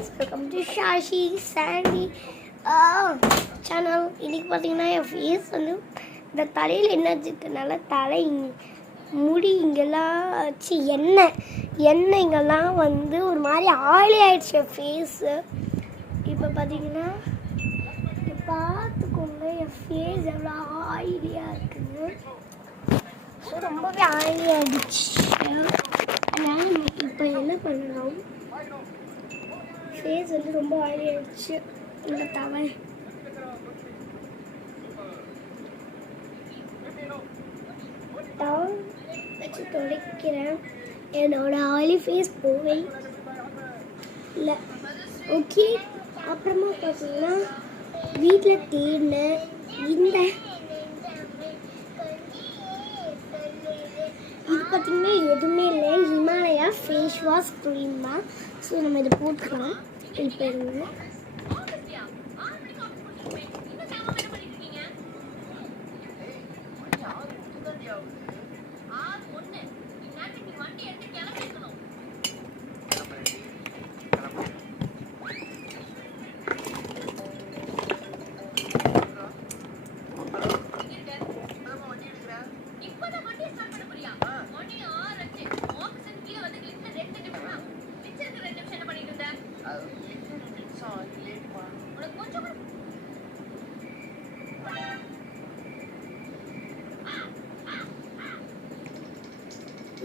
guys, welcome to Shashi Sandy channel. இன்றைக்கி பார்த்தீங்கன்னா என் face வந்து இந்த தலையில் என்ன வச்சுக்கனால தலை முடி இங்கெல்லாம் வச்சு எண்ணெய் இங்கெல்லாம் வந்து ஒரு மாதிரி ஆயிலி ஆகிடுச்சு என் ஃபேஸு. இப்போ பார்த்தீங்கன்னா பார்த்துக்கோங்க என் ஃபேஸ் எவ்வளோ ஆயிலியாக இருக்குன்னு. ஸோ ரொம்பவே ஆயிலி ஆகிடுச்சு. அதனால் இப்போ என்ன பண்ணுறோம், ஃபேஸ் வந்து ரொம்ப ஆயிலி ஆகிடுச்சு. இந்த தவை வச்சு துடைக்கிறேன். என்னோட ஆயிலி ஃபேஸ் போவே இல்லை. ஓகே, அப்புறமா பார்த்தீங்கன்னா வீட்டில் தேடின இந்த இது பார்த்திங்கன்னா எதுவுமே இல்லை, ஹிமாலயா ஃபேஸ் வாஷ் க்ரீம் தான். ஸோ நம்ம இதை போட்டுக்கலாம். இப்போ இருங்க,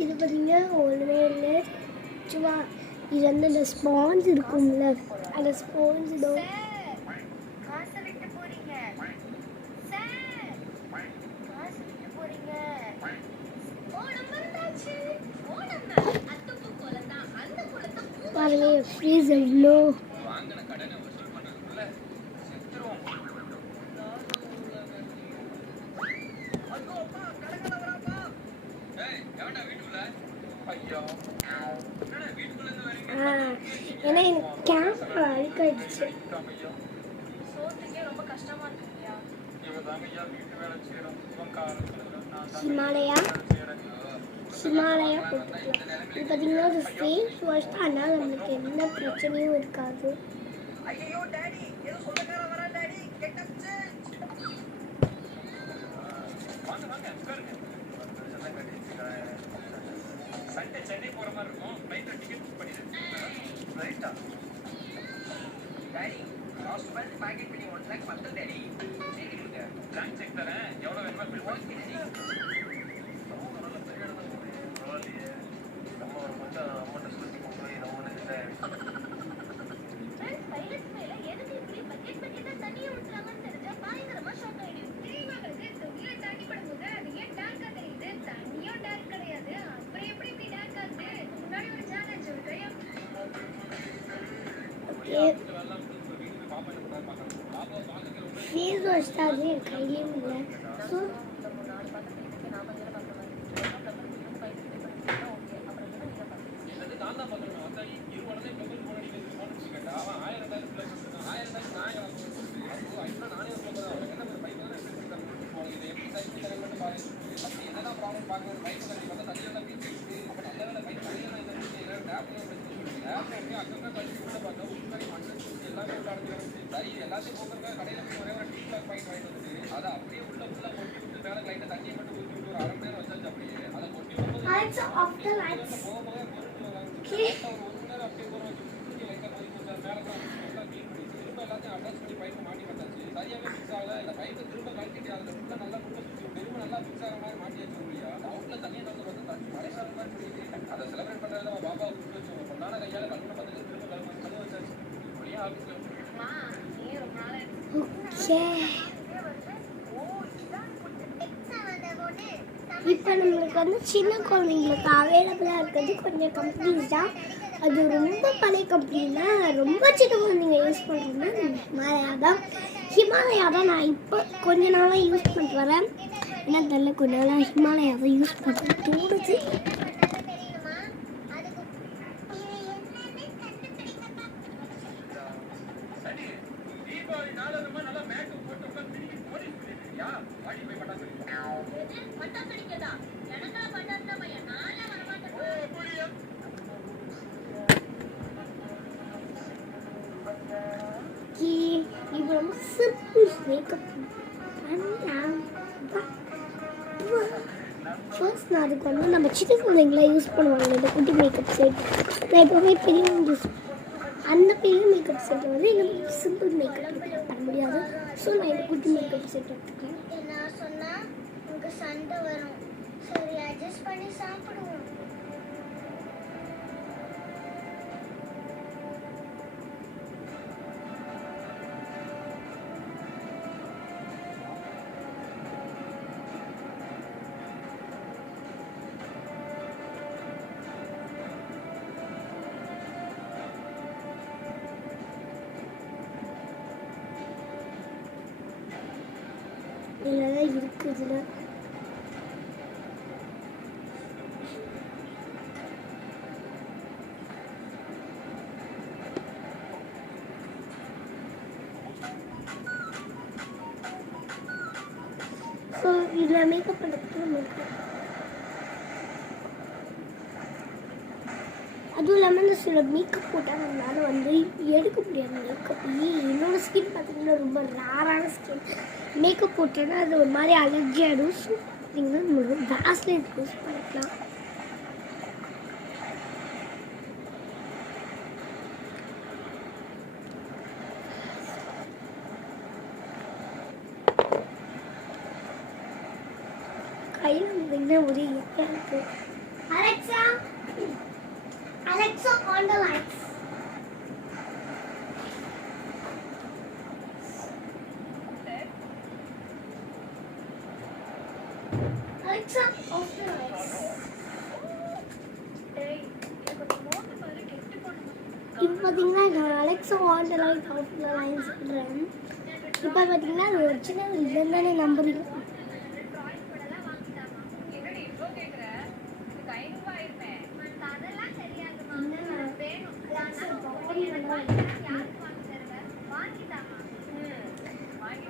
இது பார்த்தீங்கன்னா ஒன்றுமே இல்லை, சும்மா இது வந்து இந்த ஸ்பாஞ்ச் இருக்கும்ல, அந்த ஸ்பாஞ்ச் தான். பாருங்க ஃபீஸ் எவ்வளோ ஏன்னா எனக்கு கேமரா அழுக்காயிடுச்சு. ஹிமாலயா போட்டுக்கலாம். இது பார்த்தீங்கன்னா ஒரு ஃபேஸ் வாஷ் தான், அதனால் நம்மளுக்கு எந்த பிரச்சனையும் இருக்காது. சென்னை போற மாதிரி இருக்கும். ஃளைட்ல டிக்கெட் புக் பண்ணிடுறேன். ரைட்டா டாடி லாஸ்ட் மந்த் பாக்கெட் பண்ணி 1 லாக் பத்தல டாடி. செக் கொடுங்க. பேங்க் செக் தரேன். எவ்வளவு வேணுமோ பில் பண்ணி டாடி. நம்ம நல்ல பெரிய இடத்துல போறீங்க. பரவாயில்லையே. நம்ம கொஞ்சம் அமௌண்ட் சுத்தி போய் நம்ம வந்து ஃப்ரெண்ட்ஸ் பைலட் மேல எதுக்கு இப்படி பக்கெட் பக்கெட்டா தண்ணிய ஊத்துறாங்கன்னு தெரிஞ்சா பயங்கரமா ஷாக் ஆயிடுது. தெரியுமாங்களுக்கு துணியில தண்ணி படும்போது அது ஏன் டார்க்கா தெரியுது? தண்ணியும் டார்க் கிடையாது. அப்புறம் எப்படி இப்படி டார்க் ஆகுது? முன்னாடி ஒரு சேலஞ்ச் இருக்கு. ஃபேஸ் வாஷ் தான், அது என் கையிலையும் இல்லை. ஸோ இப்போ நம்மளுக்கு வந்து சின்ன குழந்தைங்களுக்கு அவைலபிளாக இருக்கிறது கொஞ்சம் கம்பெனிஸ் தான். அது ரொம்ப பழைய கம்பெனினா ரொம்ப சின்ன குழந்தைங்க யூஸ் பண்ணுறதுன்னா ஹிமாலயா தான் நான் இப்போ கொஞ்ச நாளாக யூஸ் பண்ணிட்டு வரேன். என்ன தெரியல, கொஞ்ச நாளாக ஹிமாலயா தான் யூஸ் பண்ண தோணுது. ரொம்ப சிம்பிள் மேக்கப் பண்ணலாம். ஃபர்ஸ்ட் நான் அதுக்கு வந்து நம்ம சின்ன குழந்தைங்களாம் யூஸ் பண்ணுவாங்க இந்த குட்டி மேக்கப் செட். நான் எப்போவுமே பெரியவங்க யூஸ் அந்த பெரிய மேக்கப் செட்டை வந்து எனக்கு சிம்பிள் மேக்கப் பண்ண முடியாது. ஸோ நான் இந்த குட்டி மேக்கப் செட் எடுத்துக்கிறேன். நான் சொன்னால் உங்களுக்கு சண்டை வரும். சரி, அட்ஜஸ்ட் பண்ணி சாப்பிடுவோம். இதில் தான் இருக்குது. இதில் ஸோ இதில் மேக்கப் பண்ணுறதுக்கு மேக்கப் அதுவும் இல்லாமல் இந்த சில மேக்கப் போட்டால் நம்மளால வந்து எடுக்க முடியாது. மேக்கப் என்னோடய ஸ்கின் பார்த்தீங்கன்னா ரொம்ப ரேரான ஸ்கின். மேக்கப் போட்டேன்னா அது ஒரு மாதிரி அலர்ஜி ஆகிடும். ஸோ நீங்கள் வேஸ்லைன் யூஸ் பண்ணிக்கலாம். கையில் பார்த்தீங்கன்னா ஒரு எண்ணெய் இருக்குது. Alexa, Alexa, on the lights. Alexa, off the lights. இப்போ பார்த்தீங்கன்னா நான் Alexa on the light off the line சொல்கிறேன். இப்போ பார்த்தீங்கன்னா அது ஒரிஜினல் இல்லைன்னு தானே நம்புறீங்க.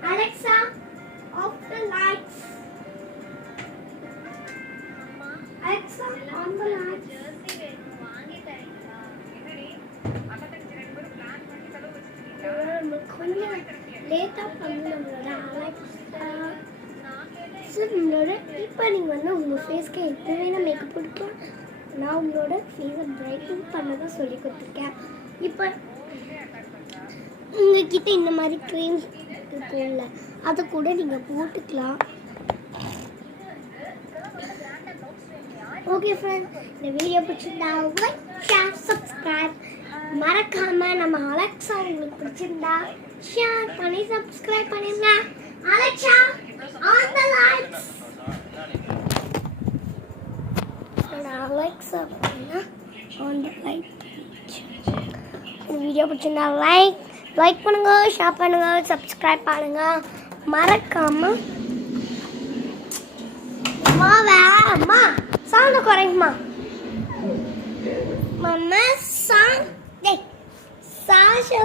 Alexa, off the lights. Alexa, on the lights. கொஞ்சம் லேட்டாக பண்ணி நம்மளோட அலெக்ஸா சார் உங்களோட இப்போ நீங்கள் வந்து உங்கள் ஃபேஸ்க்கு எப்போ வேணால் மேக்கப் கொடுக்கலாம். நான் உங்களோட ஃபேஸை பிரைட்டன் பண்ண தான் சொல்லி கொடுத்துருக்கேன். இப்போ உங்ககிட்ட இந்த மாதிரி க்ரீம்ஸ் இருக்கும்ல அதை கூட நீங்கள் போட்டுக்கலாம். ஓகே ஃப்ரெண்ட்ஸ், இந்த வீடியோ பிடிச்சிருந்தா லைக், ஷேர், சப்ஸ்கிரைப் மறக்காமல் நம்ம அலெக்ஸா உங்களுக்கு பிடிச்சிருந்தா ஷேர் பண்ணி சப்ஸ்கிரைப் பண்ணிடுங்க. Alexa on the lights. Alexa பண்ணா ஆன் த லைட். இந்த வீடியோ பிடிச்சிருந்தா லைக் பண்ணுங்க, ஷேர் பண்ணுங்க, சப்ஸ்கிரைப் பண்ணுங்க. மறக்காம அம்மா சவுண்ட் குறைங்கம்மா. Mamma song Sasha